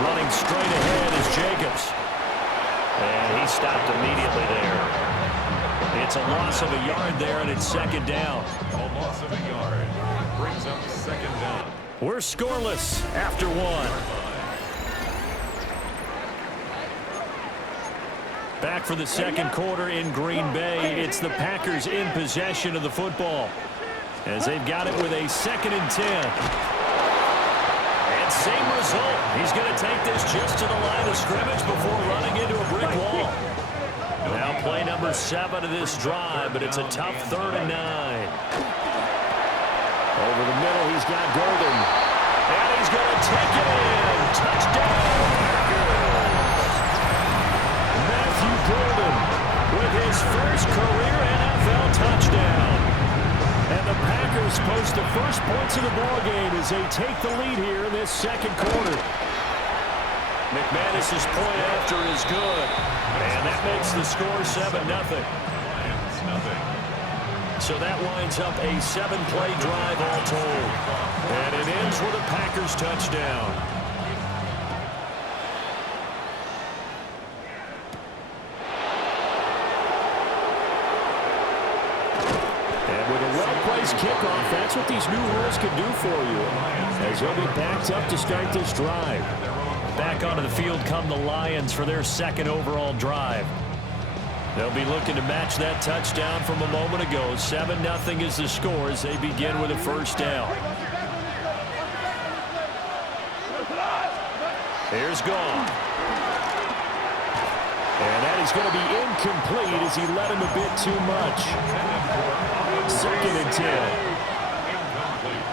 Running straight ahead is Jacobs. And he stopped immediately there. It's a loss of a yard there, and it's second down. A loss of a yard brings up second down. We're scoreless after one. Back for the second quarter in Green Bay. It's the Packers in possession of the football, as they've got it with a 2nd and 10. And same result. He's going to take this just to the line of scrimmage before running into a brick wall. Now play number 7 of this drive, but it's a tough 3rd and 9. Over the middle, he's got Golden. And he's going to take it in. Touchdown, Packers. Matthew Golden with his first career NFL touchdown. And the Packers post the first points of the ballgame as they take the lead here in this second quarter. McManus's point after is good. And that makes the score 7-0. So that winds up a 7-play drive all told. And it ends with a Packers touchdown. And with a well-placed kickoff, that's what these new rules can do for you, as they'll be backed up to start this drive. Back onto the field come the Lions for their second overall drive. They'll be looking to match that touchdown from a moment ago. 7-0 is the score as they begin with a first down. Here's Goff. And that is going to be incomplete as he led him a bit too much. 2nd and 10. Incomplete.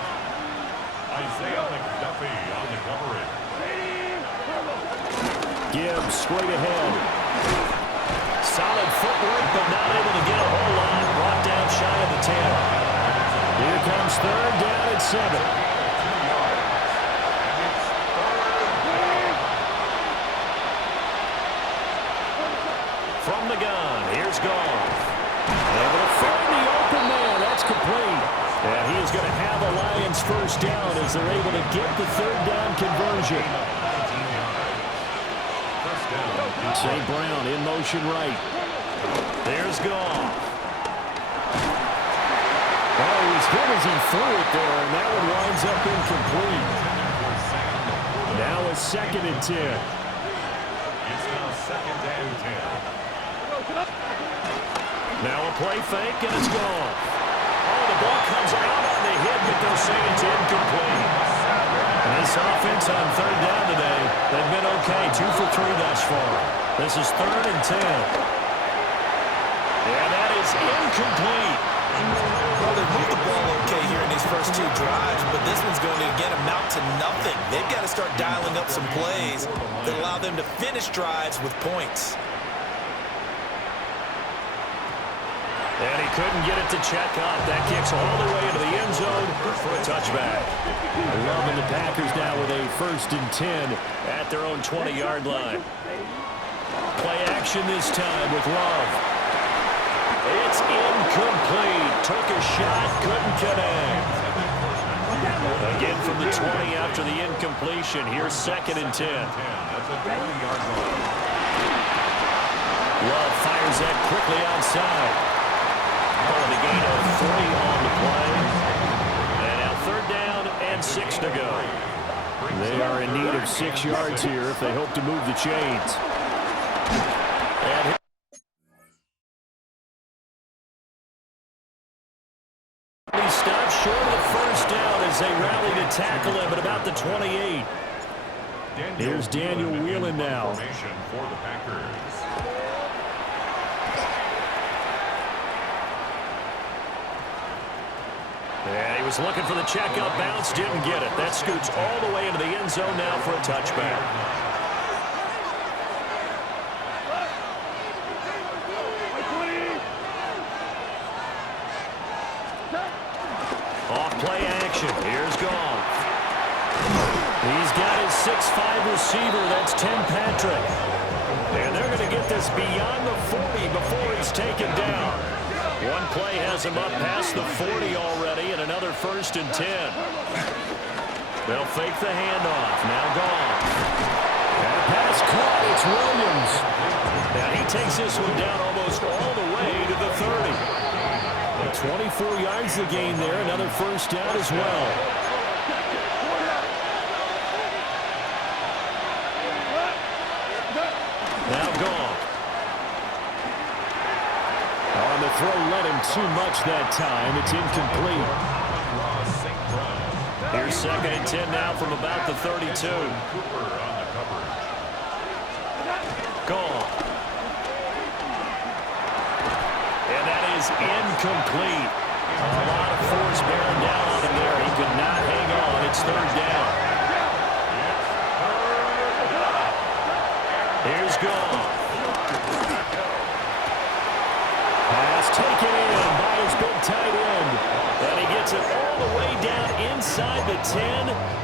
Isaiah McDuffie on the coverage. Gibbs straight ahead. Solid footwork, but not able to get a whole lot. Brought down shy of the 10. Here comes 3rd down and 7. From the gun, here's Goff. Able to find the open man. That's complete. And he is going to have the Lions first down as they're able to get the 3rd down conversion. St. Brown in motion right. There's Goff. Oh, he was hit as he threw it there, and that one winds up incomplete. Now a 2nd and 10. It's now 2nd and 10. Now a play fake, and it's gone. Oh, the ball comes out on the hit, but they'll say it's incomplete. And this offense on 3rd down today, they've been okay, 2 for 3 thus far. This is 3rd and 10. And that is incomplete. Well, they moved the ball okay here in these first 2 drives, but this one's going to again amount to nothing. They've got to start dialing up some plays that allow them to finish drives with points. And he couldn't get it to check up. That kicks all the way into the end zone for a touchback. Loving the Packers now with a 1st and 10 at their own 20-yard line. Play action this time with Love. It's incomplete. Took a shot, couldn't connect. Again from the 20 after the incompletion. Here's 2nd and 10. Love fires that quickly outside. Oh, the gain of 3 on the play. And now 3rd down and 6 to go. They are in need of 6 yards here if they hope to move the chains. And he stops short of the first down as they rally to tackle him at about the 28. Here's Daniel Whelan now. For the Packers. Yeah, he was looking for the check-up bounce, didn't get it. That scoots all the way into the end zone now for a touchback. Off play action. Here's Goff. He's got his 6'5" receiver. That's Tim Patrick. And they're going to get this beyond the 40 before he's taken down. One play has him up past the 40 already, and another 1st and 10. They'll fake the handoff. Now Goff. Williams. And he takes this one down almost all the way to the 30. 24 yards to gain there. Another first down as well. Now gone. On the throw, led him too much that time. It's incomplete. Here's 2nd and 10 now from about the 32. Gone. And that is incomplete. A lot of force bearing down on him there. He could not hang on. It's 3rd down. Here's gone. Pass taken in by his big tight end. And he gets it all the way down inside the 10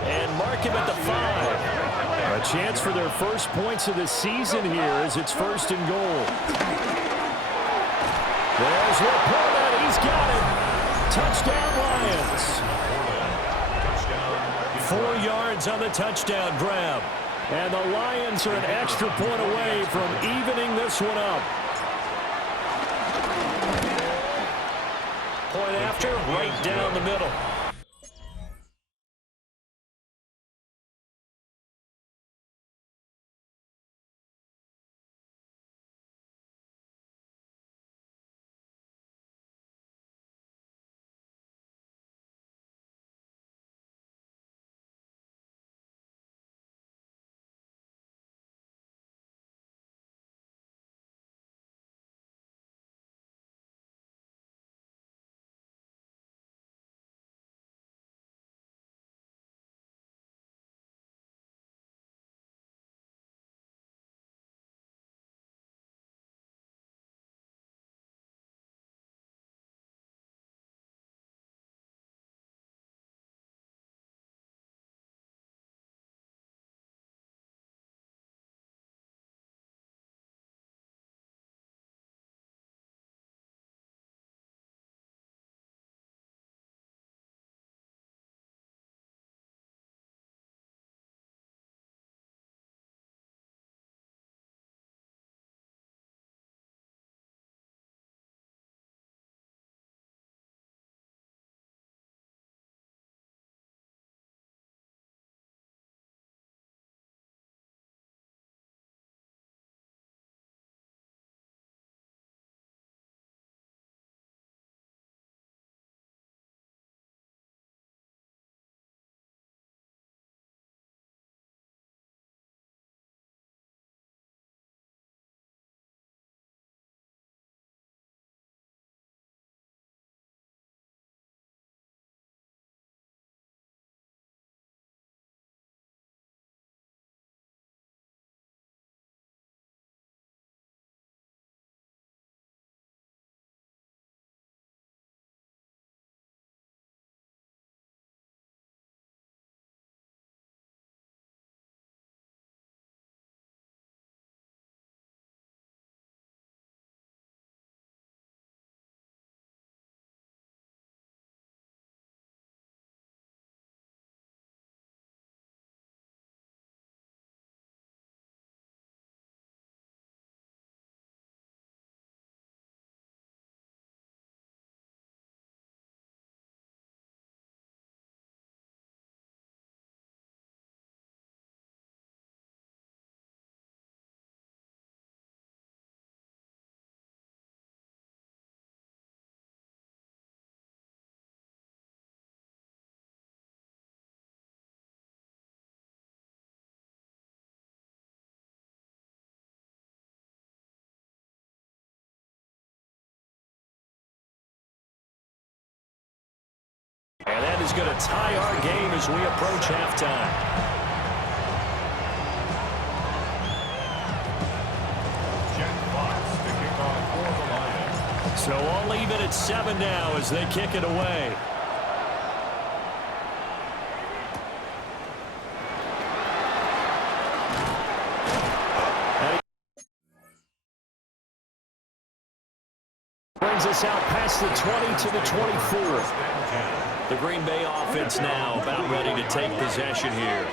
and mark him at the 5. A chance for their first points of the season here as it's 1st and goal. There's Laporta. He's got it. Touchdown, Lions. 4 yards on the touchdown grab. And the Lions are an extra point away from evening this one up. Point after, right down the middle. And that is going to tie our game as we approach halftime. So all even at 7 now as they kick it away. Brings us out past the 20 to the 24. The Green Bay offense now about ready to take possession here.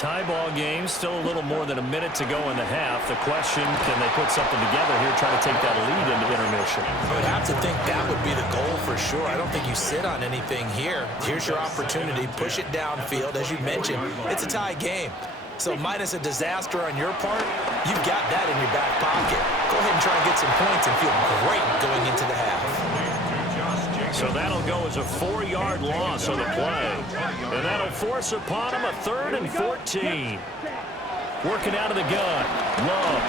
Tie ball game, still a little more than a minute to go in the half. The question, can they put something together here, try to take that lead into intermission? I would have to think that would be the goal for sure. I don't think you sit on anything here. Here's your opportunity. Push it downfield. As you mentioned, it's a tie game. So minus a disaster on your part, you've got that in your back pocket. Go ahead and try and get some points and feel great going into the half. So that'll go as a 4-yard loss on the play. And that'll force upon him a 3rd and 14. Working out of the gun. Love.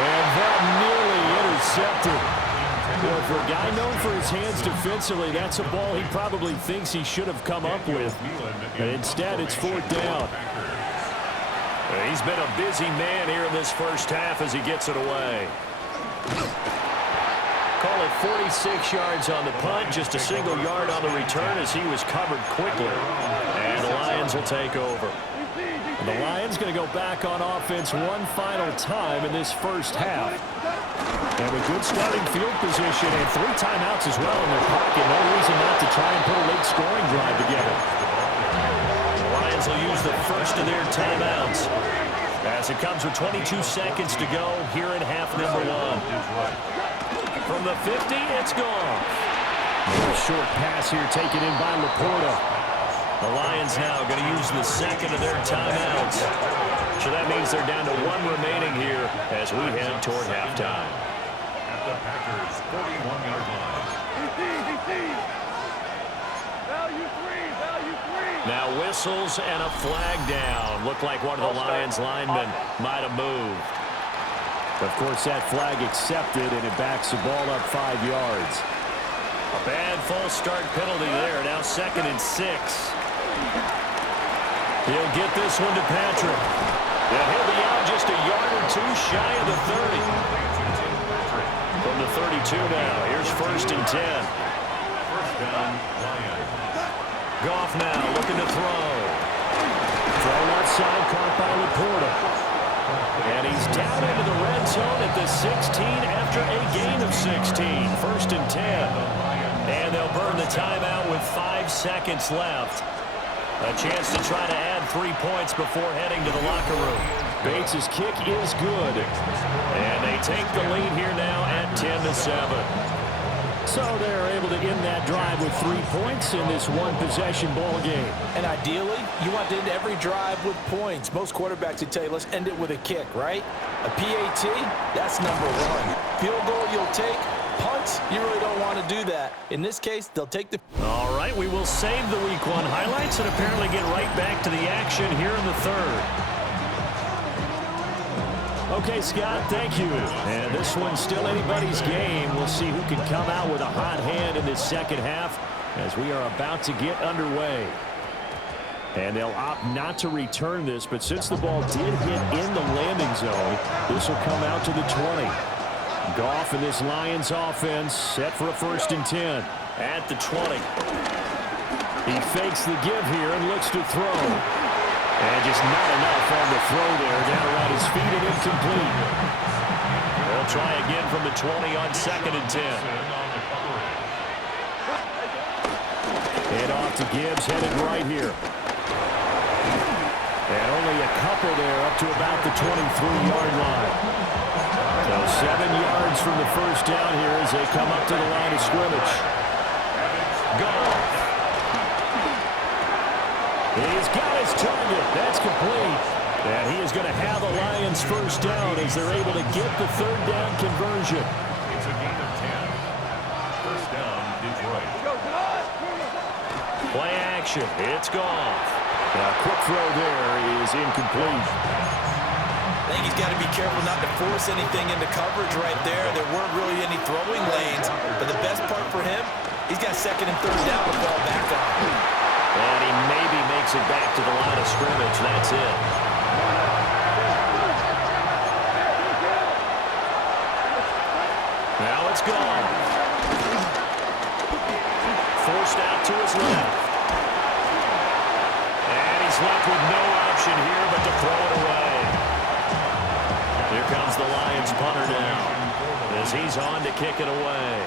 And that nearly intercepted. Well, for a guy known for his hands defensively, that's a ball he probably thinks he should have come up with. And instead, it's 4th down. He's been a busy man here in this first half as he gets it away. Call it 46 yards on the punt, just a single yard on the return as he was covered quickly. And the Lions will take over. And the Lions going to go back on offense one final time in this first half. And with good starting field position and 3 timeouts as well in their pocket, no reason not to try and put a late scoring drive together. The Lions will use the first of their timeouts as it comes with 22 seconds to go here in half number 1. From the 50, it's gone. A short pass here taken in by Laporta. The Lions now going to use the second of their timeouts. So that means they're down to 1 remaining here as we head toward halftime. At the Packers' 41-yard line. Now whistles and a flag down. Looked like one of the Lions linemen might have moved. Of course, that flag accepted, and it backs the ball up 5 yards. A bad false start penalty there. Now 2nd and 6. He'll get this one to Patrick. Yeah, he'll be out just a yard or 2 shy of the 30. From the 32 now, here's 1st and 10. First down, Lions. Goff now looking to throw. Thrown outside, caught by Laporta. And he's down into the red zone at the 16 after a gain of 16. 1st and 10. And they'll burn the timeout with 5 seconds left. A chance to try to add 3 points before heading to the locker room. Bates' kick is good. And they take the lead here now at 10-7. So they're able to end that drive with 3 points in this one-possession ball game. And ideally, you want to end every drive with points. Most quarterbacks would tell you, let's end it with a kick, right? A PAT, that's number 1. Field goal you'll take. Punts, you really don't want to do that. In this case, they'll take the... All right, we will save the Week 1 highlights and apparently get right back to the action here in the 3rd. Okay, Scott, thank you. And this one's still anybody's game. We'll see who can come out with a hot hand in this second half as we are about to get underway. And they'll opt not to return this, but since the ball did hit in the landing zone, this will come out to the 20. Goff and this Lions offense set for a 1st and 10 at the 20. He fakes the give here and looks to throw. And just not enough on the throw there. Down around his feet and incomplete. They'll try again from the 20 on 2nd and 10. Head off to Gibbs, headed right here. And only a couple there up to about the 23-yard line. So 7 yards from the first down here as they come up to the line of scrimmage. Goff. He's got his target. That's complete. And he is going to have the Lions first down as they're able to get the 3rd down conversion. It's a gain of 10. First down, Detroit. Play action. It's Goff. Now, quick throw there is incomplete. I think he's got to be careful not to force anything into coverage right there. There weren't really any throwing lanes. But the best part for him, he's got 2nd and 3rd down to fall back on. And he maybe makes it back to the line of scrimmage. That's it. Now it's gone. Forced out to his left. And he's left with no option here but to throw it away. Here comes the Lions punter down as he's on to kick it away.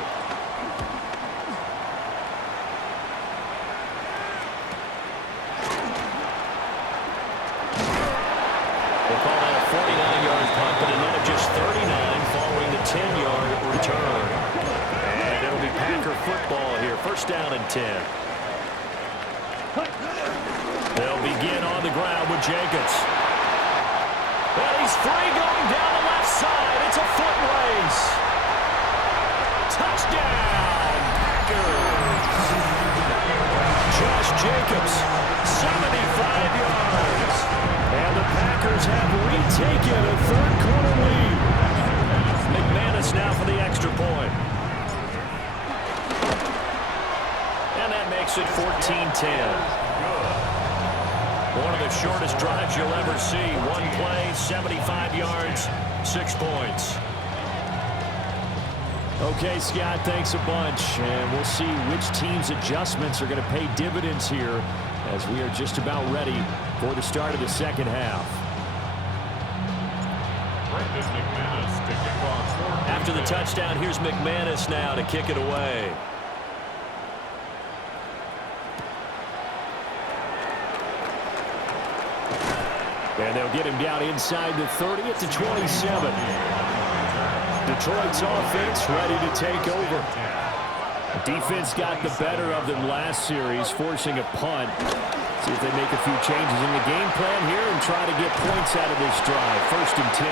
They call that a 49-yard punt, but a net of just 39 following the 10-yard return. And it'll be Packer football here. First down and 10. They'll begin on the ground with Jacobs. Well, he's free going down the left side. It's a foot race. Touchdown, Packers. Josh Jacobs, 75 yards. And the Packers have retaken a third-quarter lead. McManus now for the extra point. And that makes it 14-10. One of the shortest drives you'll ever see. One play, 75 yards, 6 points. Okay, Scott, thanks a bunch. And we'll see which team's adjustments are going to pay dividends here as we are just about ready for the start of the second half. After the touchdown, here's McManus now to kick it away. And they'll get him down inside the 30 at the 27. Detroit's offense ready to take over. The defense got the better of them last series, forcing a punt. See if they make a few changes in the game plan here and try to get points out of this drive. First and 10.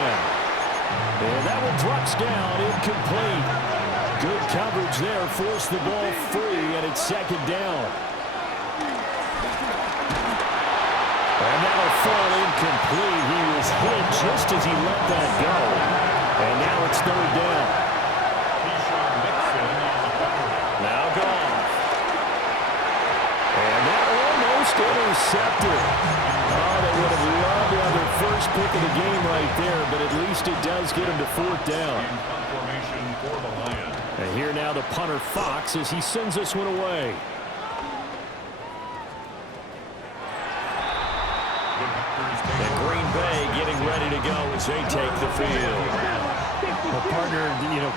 And that one drops down, incomplete. Good coverage there, forced the ball free, and it's second down. And that'll fall incomplete. He was hit just as he let that go. And now it's third down. Now gone. And that almost intercepted. Oh, they would have loved to have their first pick of the game right there, but at least it does get him to fourth down. And here now the punter Fox as he sends this one away. And Green Bay getting ready to go as they take the field. Well, partner,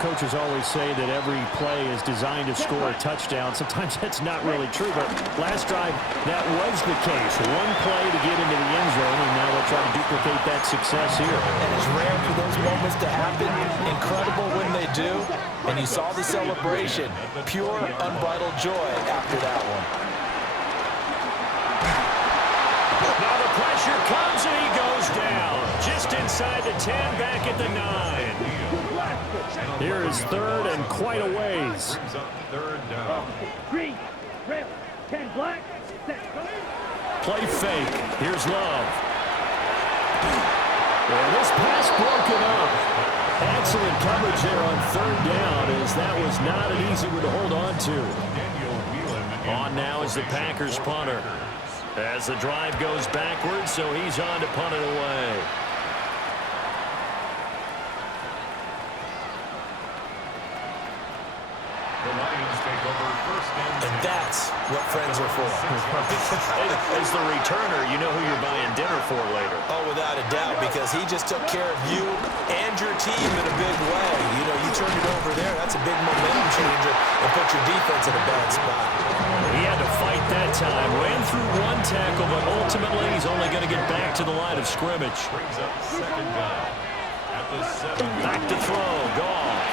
coaches always say that every play is designed to score a touchdown. Sometimes that's not really true, but last drive, that was the case. One play to get into the end zone, and now they'll try to duplicate that success here. And it's rare for those moments to happen. Incredible when they do. And you saw the celebration. Pure, unbridled joy after that one. Now the pressure comes and he goes down. Just inside the 10, back at the 9. Here is third and quite a ways. Third down. Green, red, 10 black, set. Play fake. Here's Love. And this pass broken up. Excellent coverage there on third down as that was not an easy one to hold on to. On now is the Packers punter. As the drive goes backwards, so he's on to punt it away. The Lions take over first And that's what friends are for. As the returner, you know who you're buying dinner for later. Oh, without a doubt, because he just took care of you and your team in a big way. You turned it over there. That's a big momentum changer and put your defense in a bad spot. He had to fight that time. Ran through one tackle, but ultimately he's only going to get back to the line of scrimmage. brings up second down at the 7. Back to throw. Goff.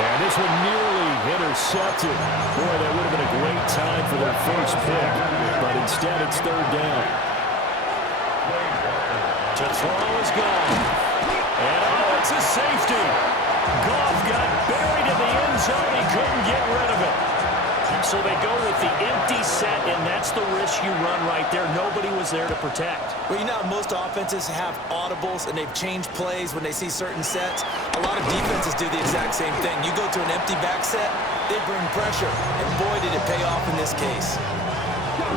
And this one nearly intercepted. Boy, that would have been a great time for their first pick. But instead, it's third down. To throw is gone. And it's a safety. Goff got buried in the end zone. He couldn't get rid of it. So they go with the empty set, and that's the risk you run right there. Nobody was there to protect. Well, most offenses have audibles, and they've changed plays when they see certain sets. A lot of defenses do the exact same thing. You go to an empty back set, they bring pressure, and boy, did it pay off in this case.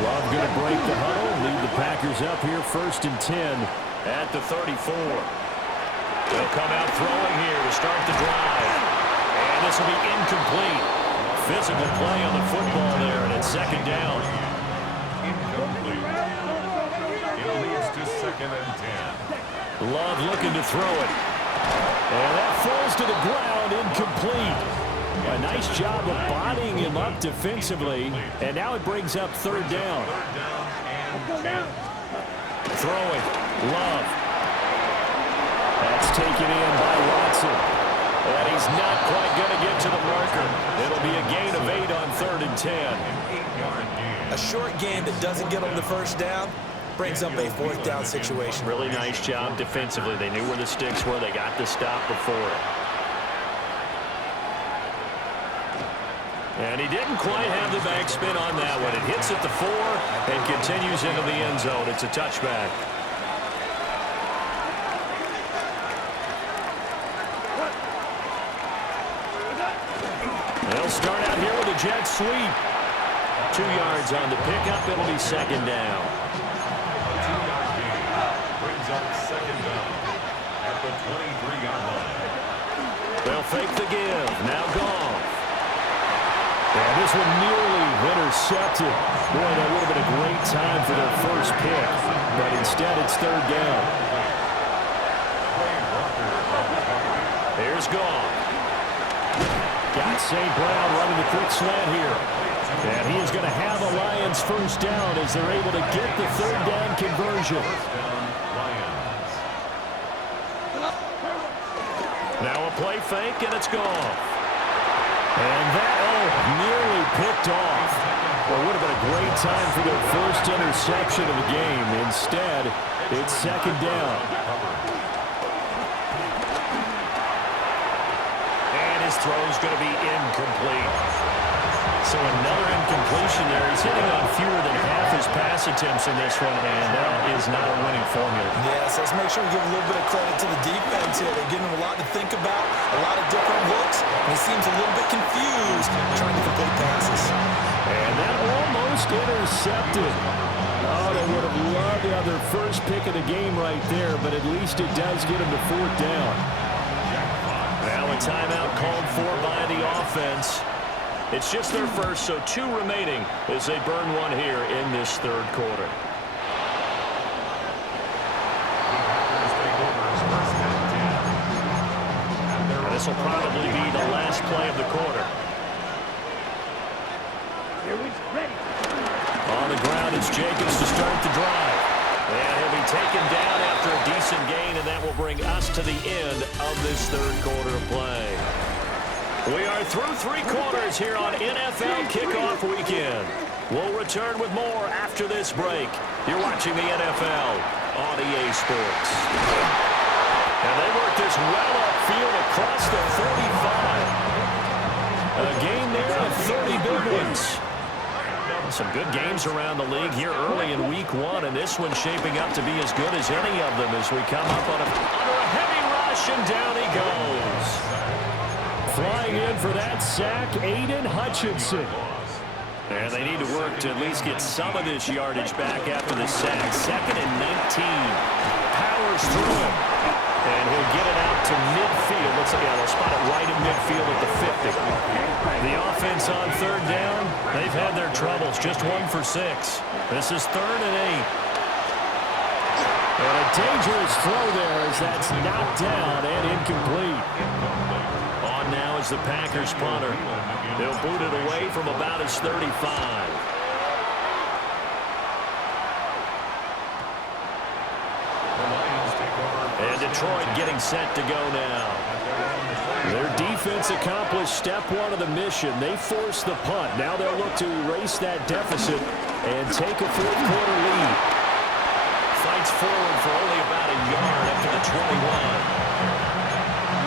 Love going to break the huddle, lead the Packers up here first and 10 at the 34. They'll come out throwing here to start the drive. And this will be incomplete. Physical play on the football there, and it's second down. Incomplete. It leads to second and 10. Love looking to throw it. And that falls to the ground, incomplete. A nice job of bodying him up defensively, and now it brings up third down. Third down and 10. Throwing, Love. taken in by Watson. And he's not quite going to get to the marker. It'll be a gain of 8 on 3rd and 10. A short game that doesn't get them the first down brings up a 4th down situation. Really nice job defensively. They knew where the sticks were. They got the stop before it. And he didn't quite have the backspin on that one. It hits at the 4 and continues into the end zone. It's a touchback. They'll start out here with a jet sweep. 2 yards on the pickup. It'll be 2nd down. A 2-yard gain brings up 2nd down at the 23-yard line. They'll fake the give. Now Goff. And this one nearly intercepted. Boy, that would have been a great time for their first pick. But instead, it's 3rd down. Here's Goff. Got St. Brown running the quick slant here. And he is going to have a Lions first down as they're able to get the 3rd down conversion. Now a play fake, and it's Goff. And that, nearly picked off. Well, it would have been a great time for their first interception of the game. Instead, it's 2nd down. And his throw's going to be incomplete. So another incompletion there. He's hitting on fewer than half his pass attempts in this one, and that is not a winning formula. Yes, let's make sure we give a little bit of credit to the defense here. They're giving him a lot to think about, a lot of different looks, and he seems a little bit confused trying to complete passes. And that almost intercepted. Oh, they would have loved to have their first pick of the game right there, but at least it does get them to 4th down. Now a timeout called for by the offense. It's just their first, so 2 remaining as they burn one here in this 3rd quarter. This will probably be the last play of the quarter. Here we ready. On the ground, it's Jacobs to start the drive. And he'll be taken down after a decent gain, and that will bring us to the end of this 3rd quarter of play. We are through 3 quarters here on NFL Kickoff Weekend. We'll return with more after this break. You're watching the NFL on EA Sports. And they work this well upfield across the 45. A game there of 30 big ones. Some good games around the league here early in week 1, and this one's shaping up to be as good as any of them as we come up under a heavy rush, and down he goes. Flying in for that sack, Aiden Hutchinson. And they need to work to at least get some of this yardage back after the sack. 2nd and 19. Powers through him. And he'll get it out to midfield. Looks like they'll spot it right in midfield at the 50. The offense on 3rd down, they've had their troubles. Just 1 for 6. This is 3rd and 8. And a dangerous throw there as that's knocked down and incomplete. On now is the Packers punter. They'll boot it away from about his 35. And Detroit getting set to go now. Their defense accomplished step 1 of the mission. They forced the punt. Now they'll look to erase that deficit and take a 4th quarter lead. Fights forward for only about a yard up to the 21.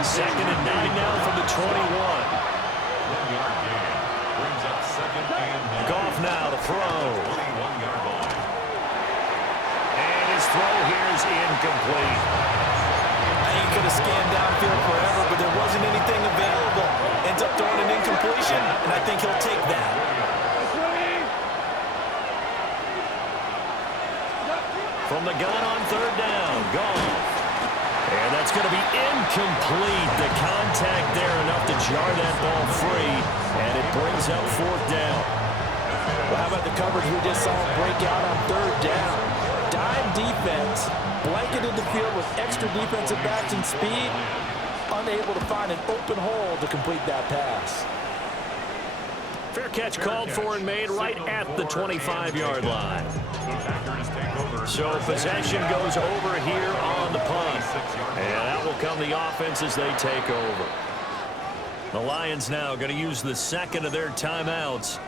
2nd and 9 now from the 21. 1-yard gain brings up 2nd and 9. Goff now to throw. 21-yard line. And his throw here is incomplete. I think he could have scanned downfield forever, but there wasn't anything available. Ends up throwing an incompletion, and I think he'll take that. From the gun on 3rd down, Goff. And that's going to be incomplete. The contact there enough to jar that ball free, and it brings up 4th down. Well, how about the coverage we just saw him break out on 3rd down? Dime defense, blanketed the field with extra defensive backs and speed, unable to find an open hole to complete that pass. Fair catch called for and made right at the 25-yard line. So possession goes over here on the the punt. And that will come the offense as they take over. The Lions now going to use the second of their timeouts.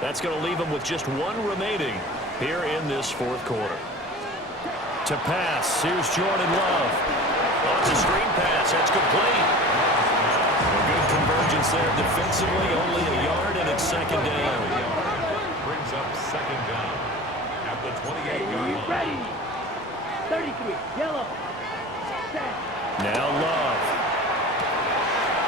That's going to leave them with just one remaining here in this fourth quarter. To pass, here's Jordan Love. Off the screen pass, that's complete. A good convergence there defensively, only a yard, and it's second down. Brings up second down at the 28-yard line. Ready. 33, yellow. Set. Now Love.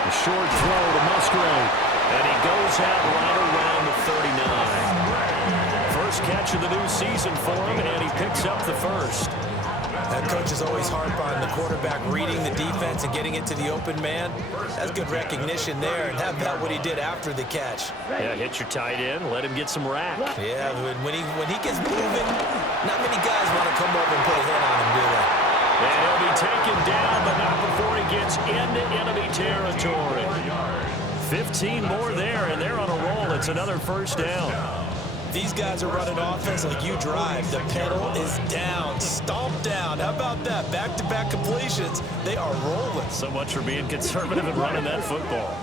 A short throw to Musgrave. And he goes out right around the 39. First catch of the new season for him, and he picks up the first. That coach is always harp on the quarterback reading the defense and getting it to the open man. That's good recognition there, and how about what he did after the catch? Yeah, hit your tight end, let him get some rack. Yeah, when he gets moving, not many guys want to come over and put a hit on him, do they? And he'll be taken down, but not before he gets into enemy territory. 15 more there, and they're on a roll. It's another first down. These guys are running offense like you drive. The pedal is down, stomped down. How about that? Back-to-back completions. They are rolling. So much for being conservative and running that football.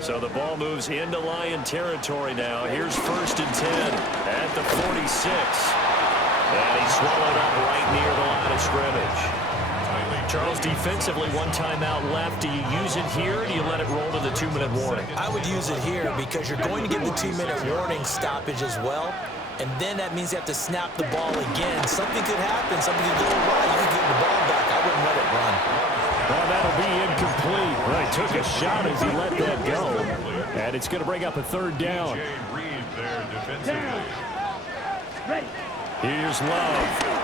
So the ball moves into Lion territory now. Here's first and 10 at the 46. And he's swallowed up right near the line of scrimmage. Charles, defensively, one timeout left. Do you use it here, or do you let it roll to the 2-minute warning? I would use it here because you're going to get the 2-minute warning stoppage as well. And then that means you have to snap the ball again. Something could happen. Something could go awry. You could get the ball back. I wouldn't let it run. Well, that'll be incomplete. Well, he took a shot as he let that go. And it's going to bring up a third down. Down. Ready. Here's Love.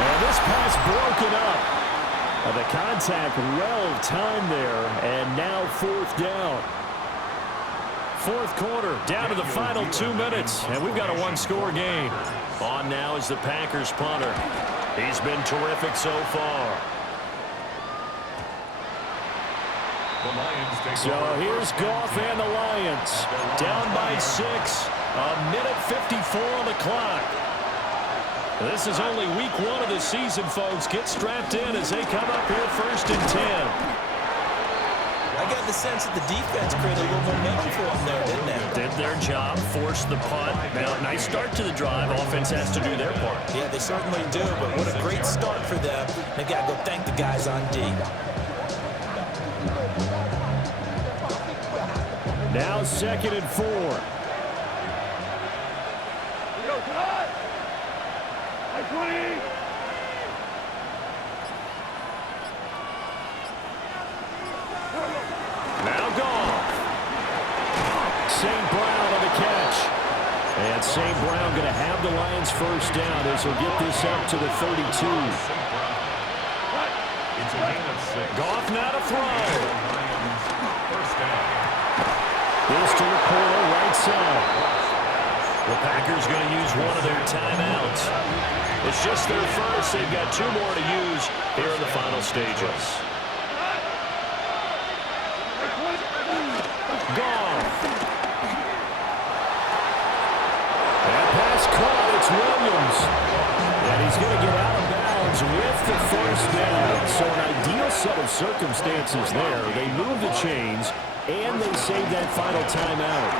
And this pass broken up. The contact well timed there, and now fourth down. Fourth quarter, down to the final 2 minutes, and we've got a one-score game. On now is the Packers punter. He's been terrific so far. So here's Goff and the Lions. Down by 6, a minute 54 on the clock. This is only week 1 of the season, folks. Get strapped in as they come up here first and 10. I got the sense that the defense created a little momentum for them there, didn't they? Did their job, forced the punt. Now, nice start to the drive. Offense has to do their part. Yeah, they certainly do, but what a great start for them. They got to go thank the guys on D. Now 2nd and 4. Now Goff. St. Brown on the catch. And St. Brown going to have the Lions first down as he'll get this up to the 32. Goff now to throw. This to the corner, right side. The Packers going to use one of their timeouts. It's just their first. They've got 2 more to use here in the final stages. Goff. That pass caught. It's Williams. And he's going to get out of bounds with the first down. So an ideal set of circumstances there. They move the chains, and they save that final timeout.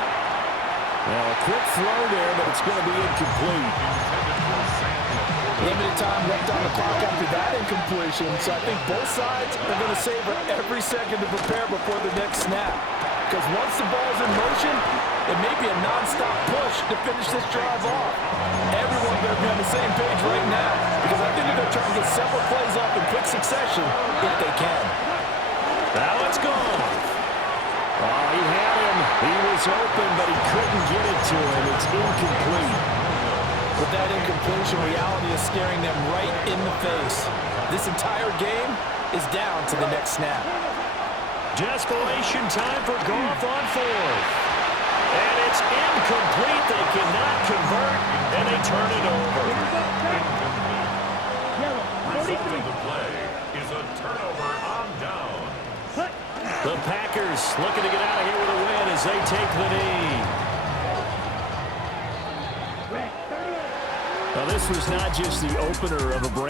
Now a quick throw there, but it's going to be incomplete. Limited time left on the clock after that incompletion, so I think both sides are going to savor every second to prepare before the next snap. Because once the ball's in motion, it may be a non-stop push to finish this drive off. Everyone better be on the same page right now, because I think they're going to try to get several plays off in quick succession if they can. Now it's gone. Oh, he had him. He was open, but he couldn't get it to him. It's incomplete. With that incompletion, reality is staring them right in the face. This entire game is down to the next snap. Desperation time for Goff on 4th. And it's incomplete. They cannot convert, and they turn it over. Yellow. 43. The play is a turnover on down. The Packers looking to get out of here with a win as they take the knee. Now, this was not just the opener of a brand